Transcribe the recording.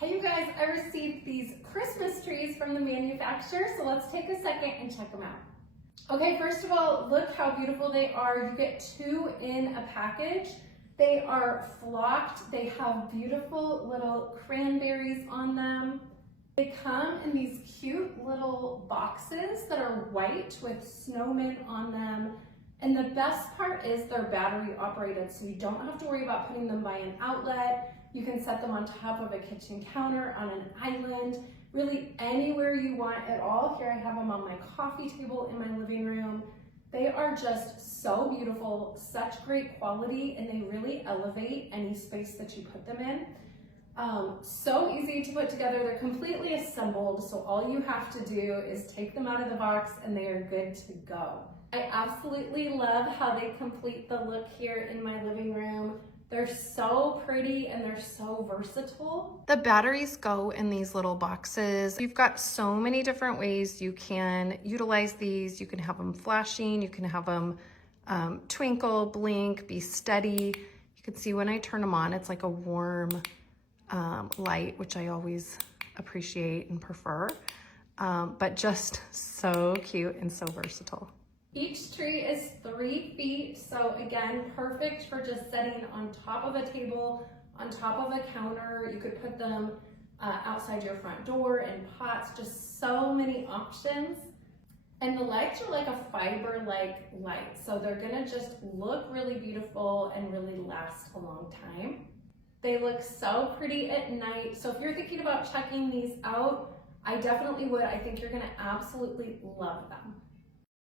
Hey you guys, I received these Christmas trees from the manufacturer, so let's take a second and check them out. Okay, first of all, look how beautiful they are. You get 2 in a package. They are flocked. They have beautiful little cranberries on them. They come in these cute little boxes that are white with snowmen on them. And the best part is they're battery operated, so you don't have to worry about putting them by an outlet. You can set them on top of a kitchen counter, on an island, really anywhere you want at all. Here I have them on my coffee table in my living room. They are just so beautiful, such great quality, and they really elevate any space that you put them in. So easy to put together. They're completely assembled, so all you have to do is take them out of the box and they are good to go. I absolutely love how they complete the look here in my living room. They're so pretty and they're so versatile. The batteries go in these little boxes. You've got so many different ways you can utilize these. You can have them flashing, you can have them twinkle, blink, be steady. You can see when I turn them on, it's like a warm light, which I always appreciate and prefer, but just so cute and so versatile. Each tree is 3 feet, so again, perfect for just setting on top of a table, on top of a counter. You could put them outside your front door in pots, just so many options. And the lights are like a fiber-like light, so they're gonna just look really beautiful and really last a long time. They look so pretty at night, so if you're thinking about checking these out, I definitely would. I think you're gonna absolutely love them.